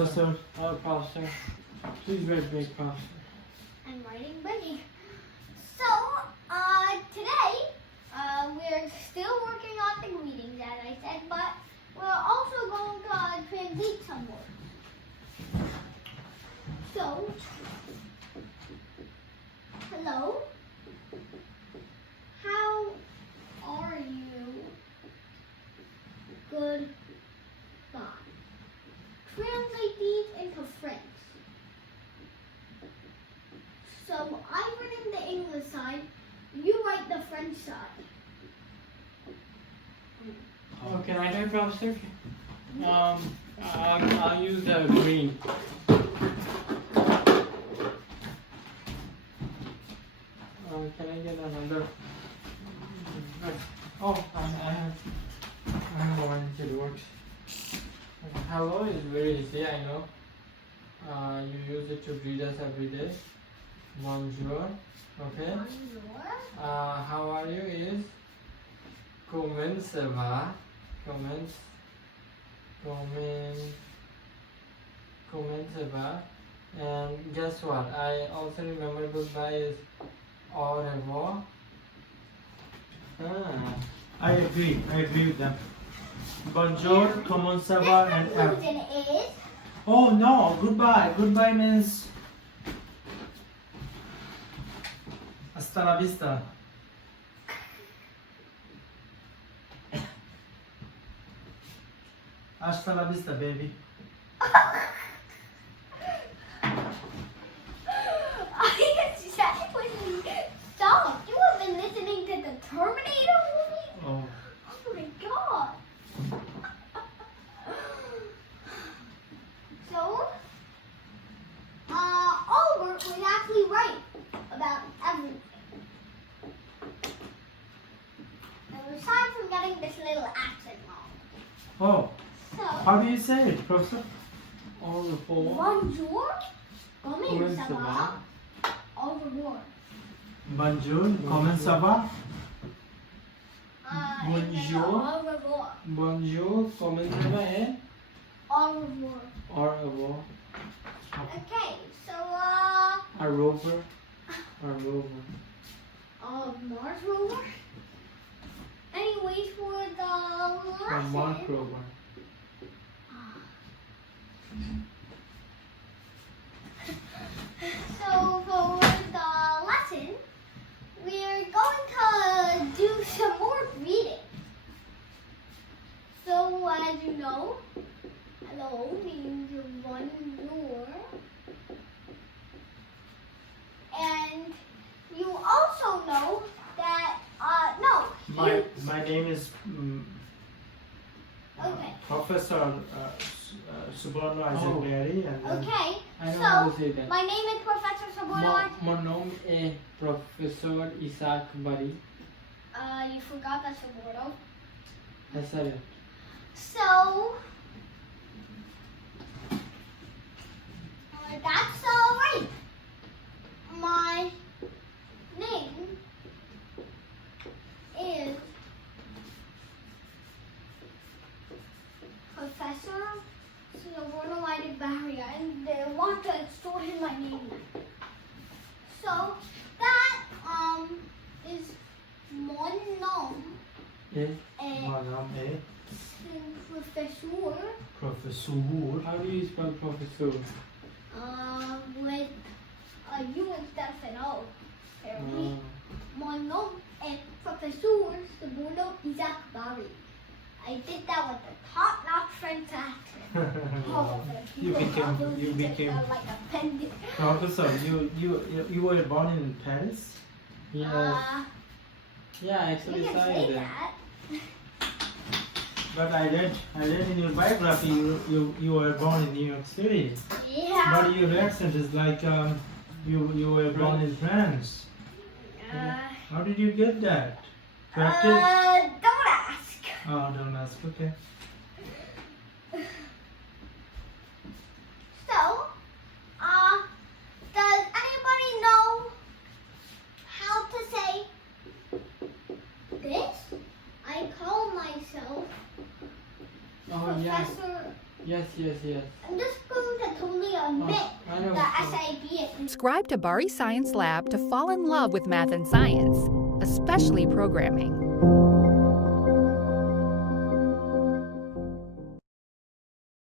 Professor. Professor. Please write me, Professor. I'm writing Bunny. So, today, we're still working on the greetings, as I said, but we're also going to translate some more. So, hello. How are you? Goodbye. Translate these into French. So I'm writing the English side, you write the French side. Oh, can I do it, Professor? I'll use the green. Can I get another? Oh, I have one. It works. Hello is very easy, I know. You use it to greet us every day. Bonjour. Okay. Bonjour. How are you is comment ça va? Comment ça va? And guess what? I also remember goodbye is au revoir. I agree with them. Bonjour, comment ça va, This and conclusion is oh no, goodbye. Goodbye means hasta la vista. Hasta la vista, baby. Stop! You have been listening to the Terminator movie? Oh. Oh my god! So, Oliver was actually right about everything. And aside from getting this little accent wrong. Oh, So, how do you say it, Professor? Au revoir. bonjour, comment Comment ça ça va? va? Au revoir. Bonjour, comment ça va? Bonjour. Au revoir. Bonjour. Comment ça va? Au revoir. Au revoir. Okay, so, A rover. A rover. Mars rover. Anyways, for the From Mark lesson, rover. so for the lesson, we're going to do some more reading. So as you know, hello means bonjour, and you also know that My name is Okay. Professor Subarno Oh. Isaac and then Okay, I know how to so say that. my name is Professor Saborno. Mon nom est Professeur Isaac Bari. You forgot that Saborno. I said it. So, that's alright. My name is Professor Saborno Isaac Barrier, and they want to store in my name. So, that is mon nom Eh? est Madame est Professor. Professor. How do you spell professor? With a U instead of an O. Apparently. Mon nom est Professor Saborno Isaac Barry. I did that with a top-notch French accent. You became like a pendant. Professor. You were born in Paris. Yes. Yeah, You actually can saw say it. that. But I read in your biography you were born in New York City. Yeah. But your accent is like you were born in France. How did you get that? Practice? Don't ask. Oh, don't ask. Okay. So, does anybody know how to say this? I call myself Oh, yes. Professor. Yes. And this goes might be it. Subscribe to Bari Science Lab to fall in love with math and science, especially programming.